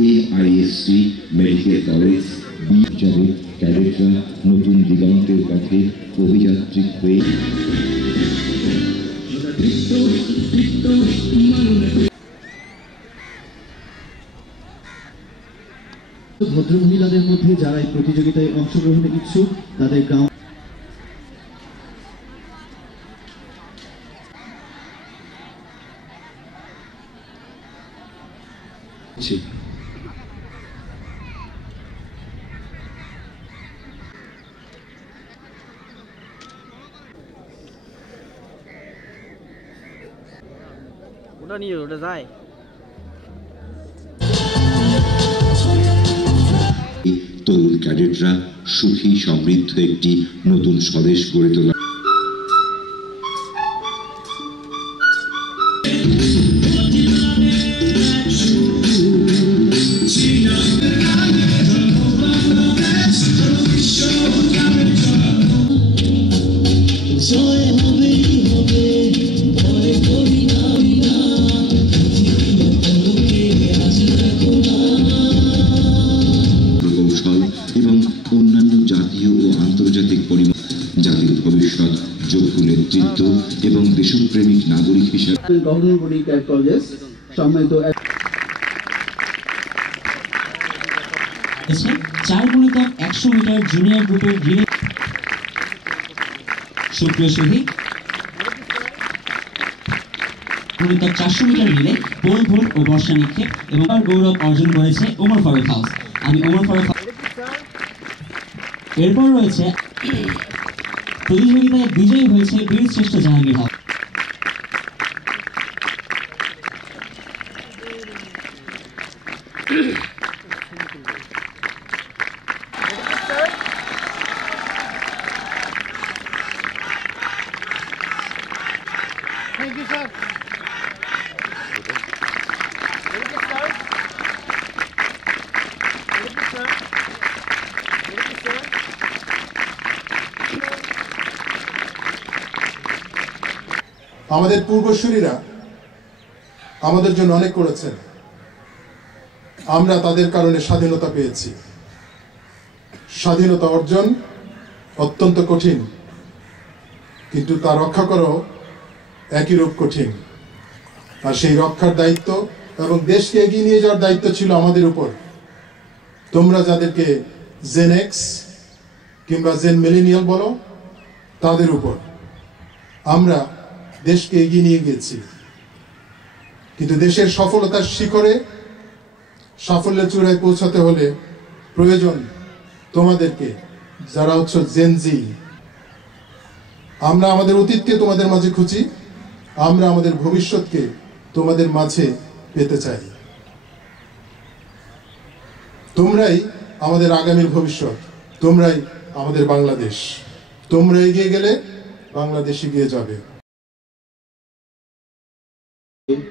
AISC medical college হিসাবে ক্যাডেটরা নতুন দিগন্তের পথে অভিযাত্রী হয়ে ভদ্র মহিলাদের মধ্যে যারা এই প্রতিযোগিতায় অংশগ্রহণে ইচ্ছুক তাদের গ্রাম ওটা নিয়ে ওটা যায় তরুণ ক্যাডেটরা সুখী সমৃদ্ধ একটি নতুন স্বদেশ গড়ে তোলা এবং অন্যান্য জাতীয় ও আন্তর্জাতিক পরিমাণ জাতির ভবিষ্যৎ যোগ্য নেতৃত্ব এবং দেশপ্রেমিক নাগরিক হিসাবে চার গুণিতক 100 মিটার জুনিয়র গ্রুপের রিলে সুপ্রিয় শহীদ গুণিতক 400 মিটার রিলে পোল ভোল্ট ও বর্ষা নিক্ষেপ এবং গৌরব অর্জন করেছে ওমর ফারুক হাউস। আমি ওমর ফারুক এরপর রয়েছে প্রতিযোগিতায় বিজয়ী হয়েছে বীরশ্রেষ্ঠ Jahangir house. Thank you, sir. আমাদের পূর্বসূরীরা আমাদের জন্য অনেক করেছেন, আমরা তাদের কারণে স্বাধীনতা পেয়েছি। স্বাধীনতা অর্জন অত্যন্ত কঠিন, কিন্তু তা রক্ষা করা একই রূপ কঠিন। আর সেই রক্ষার দায়িত্ব এবং দেশকে এগিয়ে নিয়ে যাওয়ার দায়িত্ব ছিল আমাদের উপর। তোমরা যাদেরকে জেন এক্স কিংবা জেন মিলেনিয়াল বলো, তাদের উপর আমরা দেশকে এগিয়ে নিয়ে গেছি। কিন্তু দেশের সফলতার শিখরে সাফল্যের চূড়ায় পৌঁছাতে হলে প্রয়োজন তোমাদেরকে, যারা হচ্ছে জেন জি। আমরা আমাদের অতীতকে তোমাদের মাঝে খুঁজি, আমরা আমাদের ভবিষ্যৎকে তোমাদের মাঝে পেতে চাই। তোমরাই আমাদের আগামীর ভবিষ্যৎ, তোমরাই আমাদের বাংলাদেশ। তোমরা এগিয়ে গেলে বাংলাদেশ এগিয়ে যাবে।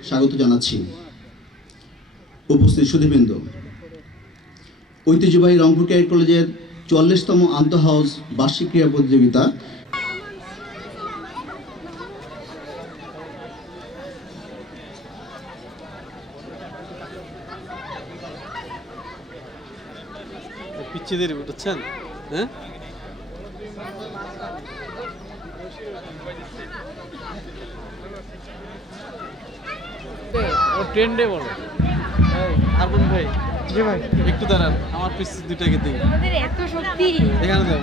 স্বাগত জানাচ্ছি উপস্থিত সুধীবৃন্দ। ঐতিহ্যবাহী রংপুর ক্যাডেট কলেজের 44তম আন্তঃ হাউস বার্ষিক ক্রীড়া প্রতিযোগিতা পিচ্ছিদের বুঝছেন, হ্যাঁ ও ট্রেন্ডে বলো। আরমান ভাই, জি ভাই একটু দাঁড়ান, আমার পিস দুইটাকে দিই। আমাদের এত শক্তি এখানে দাও।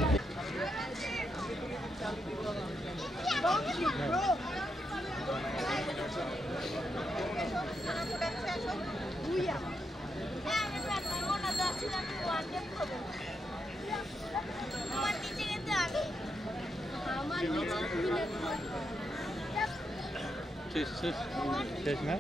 শেষ শেষ শেষ না।